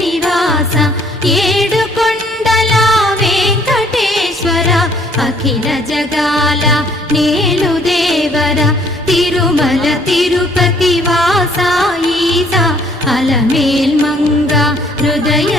నివాస ఏడుకొండల వెంకటేశ్వర అఖిల జగాల నేలు దేవర తిరుమల తిరుపతి వాస ఈస అలమేల్ మంగ హృదయ